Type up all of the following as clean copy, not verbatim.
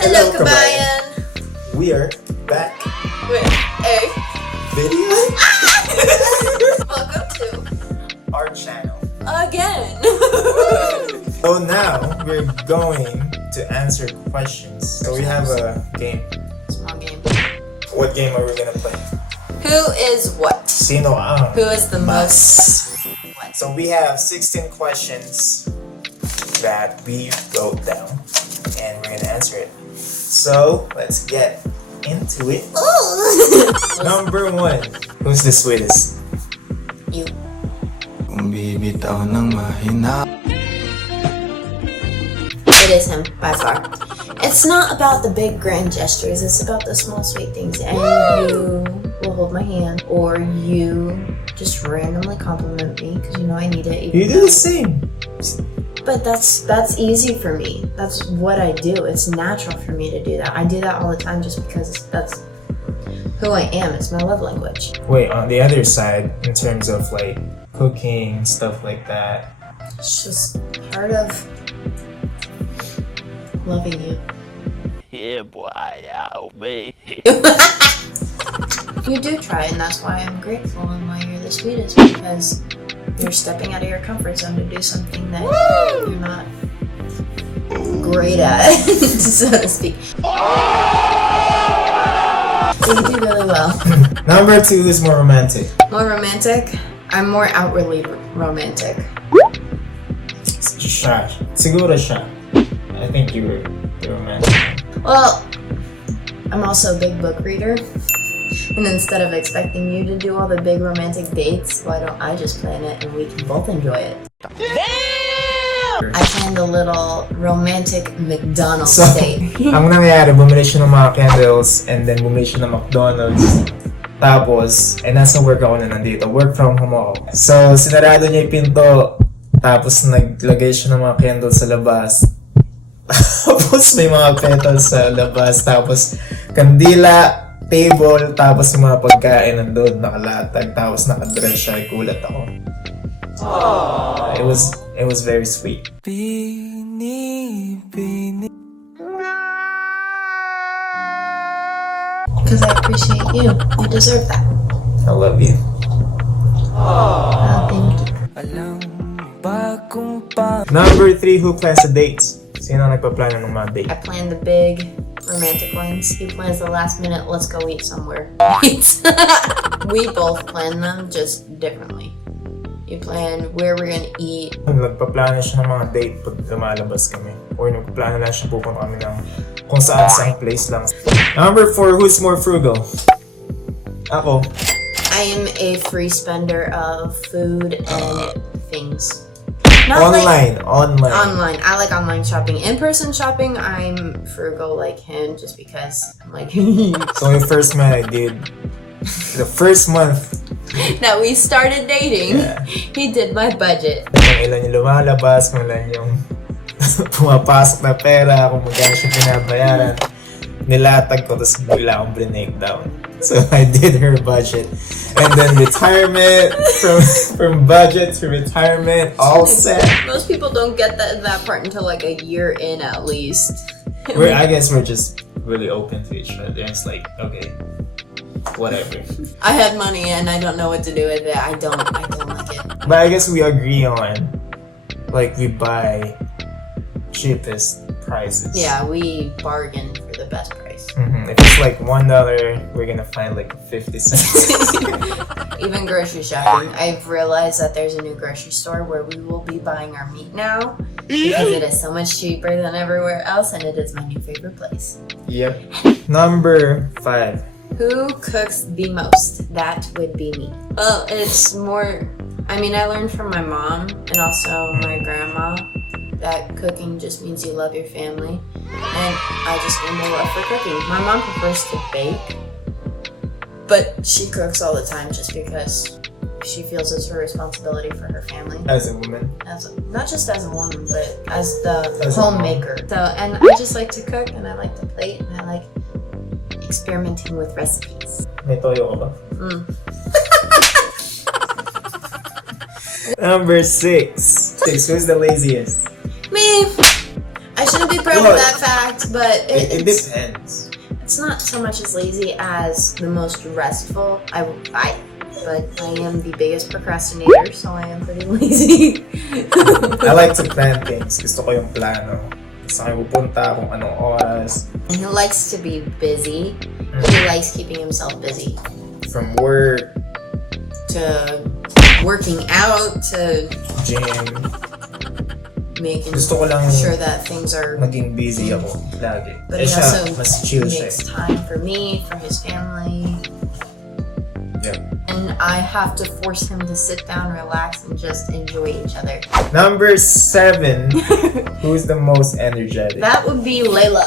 Hello, Kabayan! We are back With a video welcome to our channel. again. So now we're going to answer questions. So we have a game. Small game. What game are we gonna play? Who is what? Sino ang Who is the mas? most what? So we have 16 questions that we wrote down and we're gonna answer it. So let's get into it. Number 1. Who's the sweetest? You. Kung bibitaw ng mahina. It is him, by far. It's not about the big grand gestures, it's about the small sweet things. And you will hold my hand, or you just randomly compliment me, because you know I need it. You do the same. But that's easy for me. That's what I do. It's natural for me to do that. I do that all the time just because that's who I am. It's my love language. Wait, on the other side, in terms of like cooking, stuff like that. It's just part of loving you. Yeah, boy, yeah, me. You do try, and that's why I'm grateful and why you're the sweetest, because you're stepping out of your comfort zone to do something that you're not great at, so to speak. You do really well. Number 2 is more romantic. More romantic? I'm more outwardly romantic. Siya. Siguro siya. I think you were the romantic. Well, I'm also a big book reader. And instead of expecting you to do all the big romantic dates, why don't I just plan it and we can both enjoy it? Damn! I planned a little romantic McDonald's So, date. ang nangyayari, bumili siya ng mga candles and then bumili siya ng McDonald's. Tapos, nasa work ako na nandito. Work from home ako. So, sinarado niya yung pinto. Tapos, naglagay siya ng mga candles sa labas. Tapos, may mga petals sa labas. Tapos, kandila, table, tapos yung mga pagkain nandun, nakalatag, tapos nakadress siya, gulat ako. It was very sweet. Because I appreciate you. You deserve that. I love you. Thank you. Number 3, who plans the dates? Sino ang nagpaplano ng mga date? I plan the big romantic ones. He plans the last minute, let's go eat somewhere. We both plan them, just differently. You plan where we're gonna eat. Nagpaplano siya ng mga date pag lumalabas kami. Or nagpaplano lang siya pupunta kami ng kung saan place lang. Number 4, who's more frugal? Ako. I am a free spender of food and things. Online. Online. I like online shopping. In-person shopping, I'm frugal like him just because I'm like So when we first met, dude, the first month, that we started dating, yeah, he did my budget. kung ilan yung lumalabas, kung ilan yung pumapasok na pera, kung magkano siya binabayaran, nilatag ko, tapos bigla akong break down. So I did her budget. And then retirement, from budget to retirement, all set. Most people don't get that part until like a year in at least. I guess we're just really open to each other. It's like, okay, whatever. I had money and I don't know what to do with it. I don't like it. But I guess we agree on, like, we buy cheapest prices. Yeah, we bargain for the best price. If it's like $1, we're gonna find like 50 cents. Even grocery shopping. I've realized that there's a new grocery store where we will be buying our meat now because it is so much cheaper than everywhere else, and it is my new favorite place. Yep. Number 5. Who cooks the most? That would be me. Well, it's more, I mean, I learned from my mom and also my grandma that cooking just means you love your family. And I just gained a love for cooking. My mom prefers to bake, but she cooks all the time just because she feels it's her responsibility for her family. As a woman. Not just as a woman, but as the As a homemaker. So, and I just like to cook, and I like to plate, and I like experimenting with recipes. May toyo ka ba? Number 6. Who's the laziest? Me! I shouldn't be proud of that fact, but It depends. it's not so much as lazy as the most restful. But I am the biggest procrastinator, so I am pretty lazy. I like to plan things. Gusto ko yung plano. Saan kayo pupunta, kung anong oras. He likes to be busy. He likes keeping himself busy. From work, To working out, to gym. making Gusto ko lang sure that things are. maging busy ako lagi. But he siya, also mas chill siya. makes time for me, for his family. Yeah. And I have to force him to sit down, relax, and just enjoy each other. Number 7. Who's the most energetic? That would be Layla.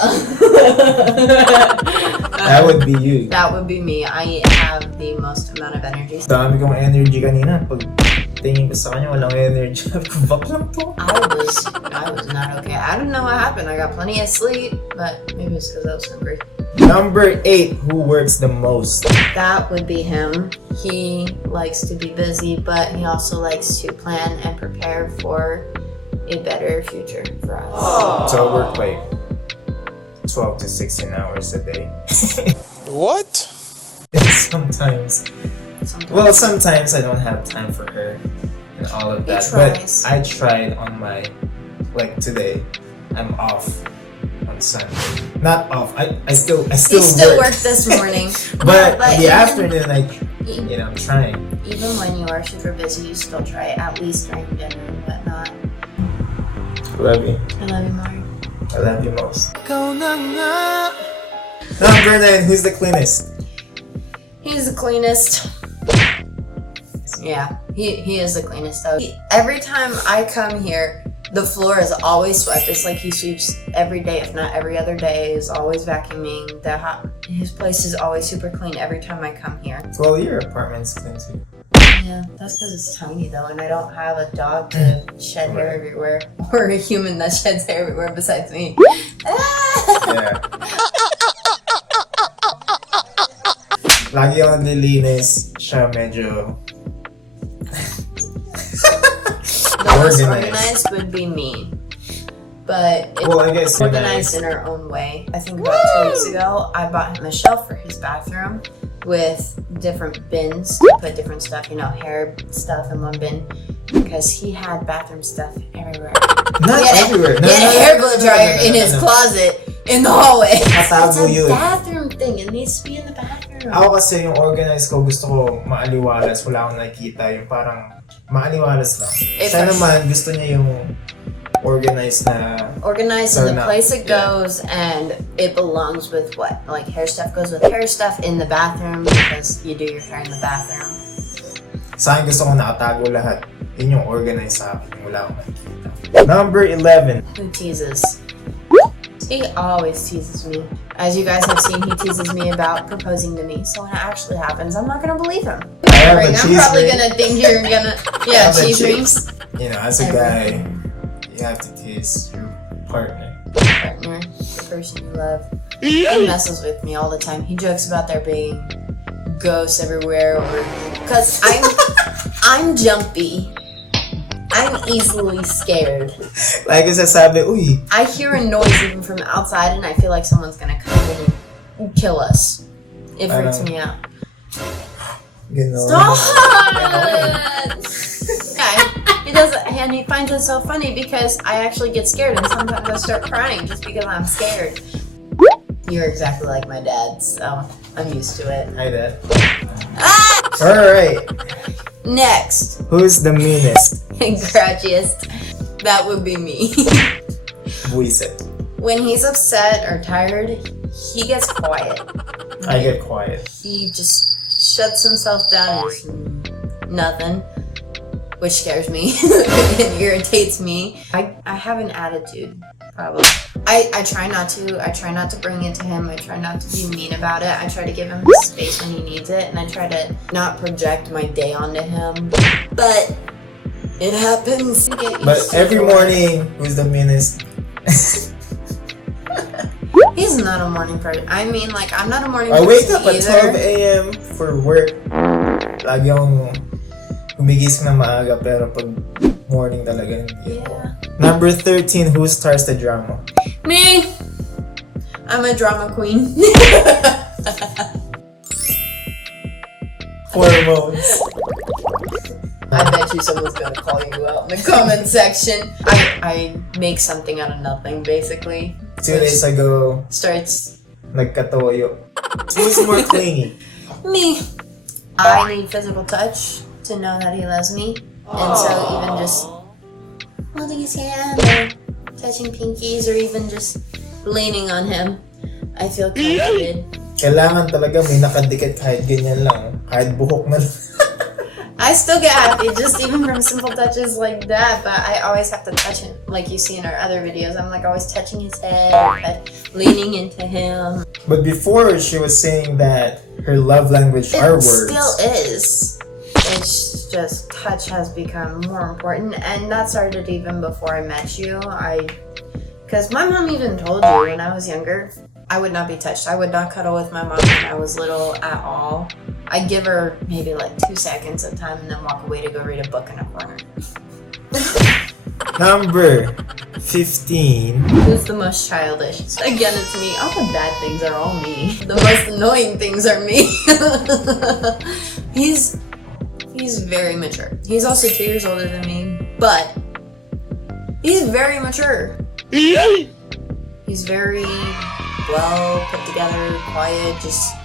That would be you. That would be me. I have the most amount of energy. Dami kong energy kanina. Pag tingin ko sa kanya, walang energy. Bak lang to. I was not okay. I don't know what happened. I got plenty of sleep, but maybe it's because I was hungry. Number 8. Who works the most? That would be him. He likes to be busy, but he also likes to plan and prepare for a better future for us. So I work like 12 to 16 hours a day. What? Sometimes. Sometimes. Well, sometimes I don't have time for her and all of that. But tries. I tried on my, like today, I'm off on Sunday. Not off. I still He still work. worked this morning. But No, in the even- afternoon, I'm trying. Even when you are super busy, you still try at least during dinner and whatnot. Love you. I love you more. I love you most. Number 9. Who's the cleanest? He's the cleanest. Yeah, he is the cleanest though. Every time I come here, the floor is always swept. It's like he sweeps every day, if not every other day. Is always vacuuming. His place is always super clean every time I come here. Well, your apartment's clean too. Yeah, that's because it's tiny though, and I don't have a dog to shed hair everywhere, or a human that sheds hair everywhere besides me. Yeah. Lagi ako naglilinis. Siya medyo The most Organized. organized would be me. But it's Well, I guess organized in our own way. I think about 2 weeks ago, I bought him a shelf for his bathroom with different bins to put different stuff, hair stuff in one bin, because he had bathroom stuff everywhere. not He had everywhere. he had a hair blow dryer in his closet in the hallway. It's Katago a yun. bathroom thing. It needs to be in the bathroom. Ako kasi yung organized ko, gusto ko maaliwalas. Wala akong nakikita. Yung parang maaliwalas lang. Siya naman, gusto niya yung organized na... Organized So in the not- place it yeah. goes, and it belongs with what? Like hair stuff goes with hair stuff in the bathroom because you do your hair in the bathroom. Sa akin gusto ko nakatago lahat. Yun yung organized sa akin. Yung wala akong nakikita. Number 11. Who teases? He always teases me. As you guys have seen, he teases me about proposing to me. So when it actually happens, I'm not gonna believe him. I have a I'm cheese probably ring. gonna think you're gonna I yeah, have a cheese cheese- rings. As a guy, you have to tease your partner. Partner, the person you love. He messes with me all the time. He jokes about there being ghosts everywhere, or because I'm jumpy. I'm easily scared. Like yung sasabi, uy, I hear a noise even from outside, and I feel like someone's gonna come in and kill us. It freaks me out. gano'n. Stop! Yeah, he does it, and he finds it so funny because I actually get scared, and sometimes I start crying just because I'm scared. You're exactly like my dad, so I'm used to it. Hi, Dad. Ah! Alright. Next, Who's the meanest? grouchiest. That would be me. Buisit. When he's upset or tired, he gets quiet. I get quiet. He just shuts himself down and is nothing, which scares me. It irritates me. I have an attitude problem. I try not to. I try not to bring it to him. I try not to be mean about it. I try to give him his space when he needs it, and I try to not project my day onto him. But it happens. But every morning, who's the meanest? He's not a morning person. I mean, like, I'm not a morning I person wake up at either. 12 a.m. for work. Lagi akong gumigising na maaga, pero pag morning talaga hindi. Yeah. Number 13, who starts the drama? Me, I'm a drama queen. Hormones. I bet you someone's gonna call you out in the comment section. I make something out of nothing, basically. 2 days ago, Starts nagkatoyo. Who's more clingy? me. I need physical touch to know that he loves me. And so even just holding his hand or touching pinkies or even just leaning on him, I feel comforted. Kailangan talaga may nakadikit kahit ganyan lang. Kahit buhok na lang. I still get happy just even from simple touches like that, but I always have to touch him. Like you see in our other videos, I'm like always touching his head, or leaning into him. But before, she was saying that her love language are It words. still is. It's just touch has become more important, and that started even before I met you. Because my mom even told you when I was younger, I would not be touched. I would not cuddle with my mom when I was little at all. I'd give her maybe like 2 seconds of time and then walk away to go read a book in a corner. Number 15. Who's the most childish? Again, it's me. All the bad things are all me. The most annoying things are me. He's very mature. He's also 2 years older than me, but he's very mature. He's very well put together, quiet, just,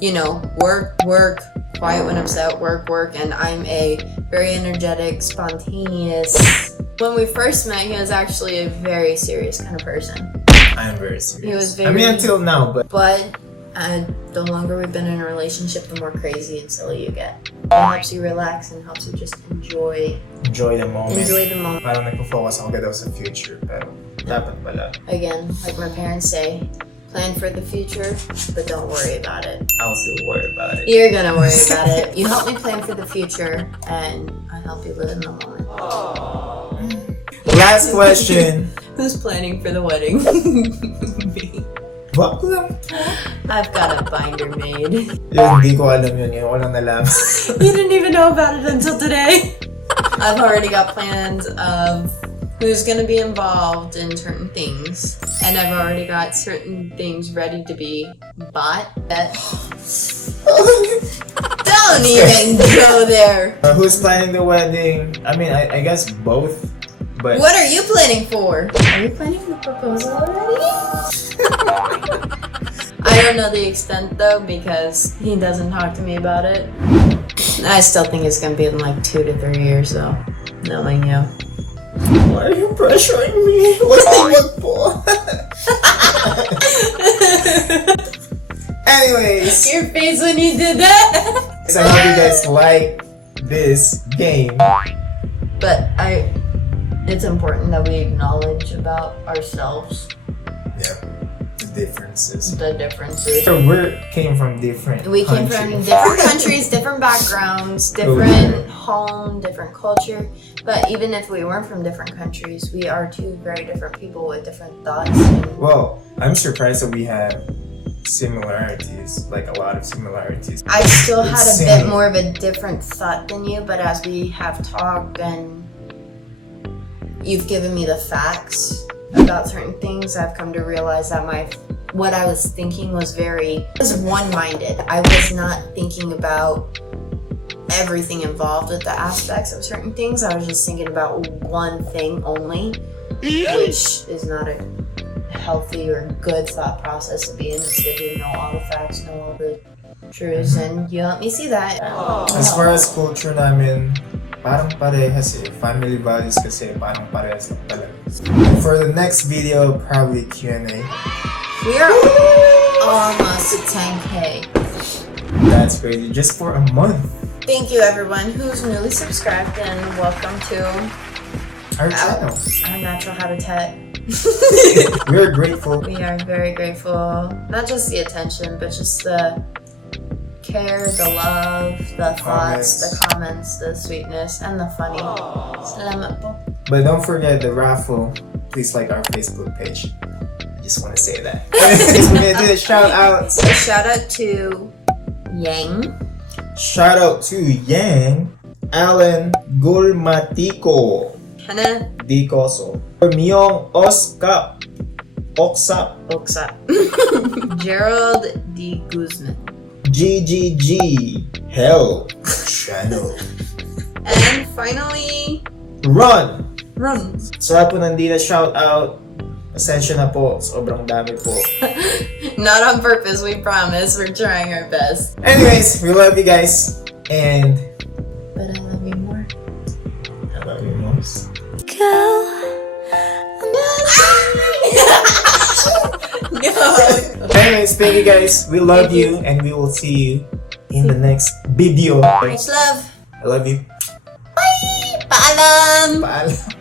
you know, work, quiet when upset, work, and I'm a very energetic, spontaneous. When we first met, he was actually a very serious kind of person. I'm very serious. He was I mean, very- until now, but But the longer we've been in a relationship, the more crazy and silly you get. It helps you relax and helps you just enjoy enjoy the moment. the moment. Parang nagpo-focus ako daw sa future, pero dapat pala. Again, like my parents say, plan for the future, but don't worry about it. I'll still worry about it. You're gonna worry about it. You help me plan for the future, and I help you live in the moment. Last question. Who's planning for the wedding? Me. Wag lang. I've got a binder made. Yun, hindi ko alam yun. Yun, walang nalaman. You didn't even know about it until today. I've already got plans of who's gonna be involved in certain things, and I've already got certain things ready to be bought. Don't even go there. Who's planning the wedding? I mean, I guess both. But What are you planning for? Are you planning the proposal already? I don't know the extent though because he doesn't talk to me about it. I still think it's gonna be in like 2 to 3 years though, knowing you. why are you pressuring me? What's the po? Anyways, Your face when you did that. so I hope you guys like this game. But it's important that we acknowledge about ourselves Yeah, the differences. the differences. So we came from different We came from countries. different countries, different backgrounds, different home, different culture. But even if we weren't from different countries, we are 2 very different people with different thoughts. Well, I'm surprised that we have similarities, like a lot of similarities. I still had a Same. bit more of a different thought than you, but as we have talked and you've given me the facts about certain things, I've come to realize that what I was thinking was one-minded. I was not thinking about everything involved with the aspects of certain things. I was just thinking about one thing only, which is not a healthy or good thought process to be in. It's good to know all the facts, know all the truths, and you help me see that. As far as culture namin, parang parehas eh. Family values kasi parang parehas lang talaga. For the next video, probably Q&A. We are almost at 10K. That's crazy. Just for a month. Thank you everyone who's newly subscribed and welcome to Our channel. our natural habitat. We're grateful. We are very grateful, not just the attention, but just the care, the love, the thoughts, the comments, the sweetness, and the funny. Salamat po. But don't forget the raffle. Please like our Facebook page. I just want to say that. We're gonna do the shout outs. So shout out to Yang, Shout out to Yang, Alan Gulmatico, Hannah, Dicoso, Myong Oskap. Oksap. Oksa. Gerald D. Guzman. GGG. Hell. Channel. And finally, Run. Runs. Sa lahat po nandito, shout out. Pasensya na po. Sobrang dami po. Not on purpose, we promise. We're trying our best. Anyways, we love you guys. And But I love you more. I love you most. No. Anyways, thank you guys. We love you. And we will see you in the next video. Much love. I love you. Paalam! Paalam.